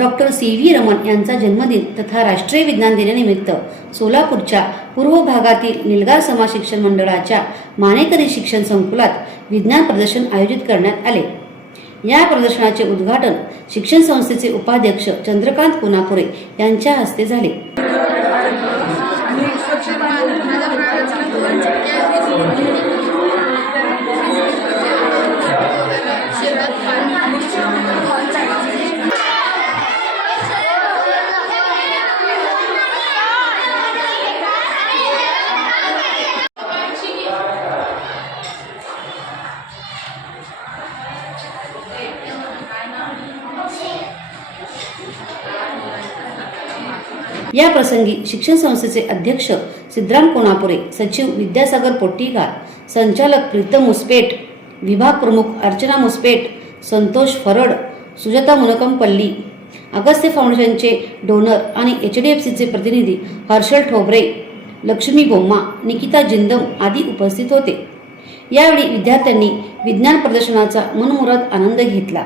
Doctor सी.व्ही. Raman यांचा जन्मदिन तथा राष्ट्रीय विज्ञान दिनानिमित्त सोलापूरच्या पूर्व भागातील निलगार समाज शिक्षण मंडळाच्या मानेकरी शिक्षण संकुलात विज्ञान प्रदर्शन आयोजित करण्यात आले। या प्रदर्शनाचे उद्घाटन शिक्षण संस्थेचे उपाध्यक्ष चंद्रकांत कोनापुरे यांच्या हस्ते झाले। या प्रसंगी शिक्षण संस्थेचे अध्यक्ष सिद्धराम कोनापुरे, सचिव विद्यासागर पोट्टीकार, संचालक प्रीतम मुसपेट, विभाग प्रमुख अर्चना मुसपेट, संतोष फरड, सुजाता मुनकमपल्ली, अगस्त्य फाउंडेशनचे डोनर आणि HDFCचे प्रतिनिधी हर्षल ठोबरे, लक्ष्मी बोम्मा, निकिता जिंदम आदी उपस्थित होते। यावेळी विद्यार्थ्यांनी विज्ञान प्रदर्शनाचा मनमुराद आनंद घेतला।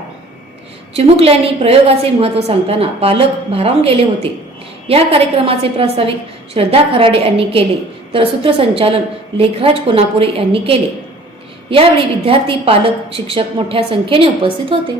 चिमुकल्यांनी प्रयोगाचे महत्त्व सांगताना पालक भारावून गेले होते। या कार्यक्रमाचे प्रास्ताविक श्रद्धा खराडे यांनी केले तर सूत्रसंचालन लेखराज कोनापुरे यांनी केले। यावेळी विद्यार्थी, पालक, शिक्षक मोठ्या संख्येने उपस्थित होते।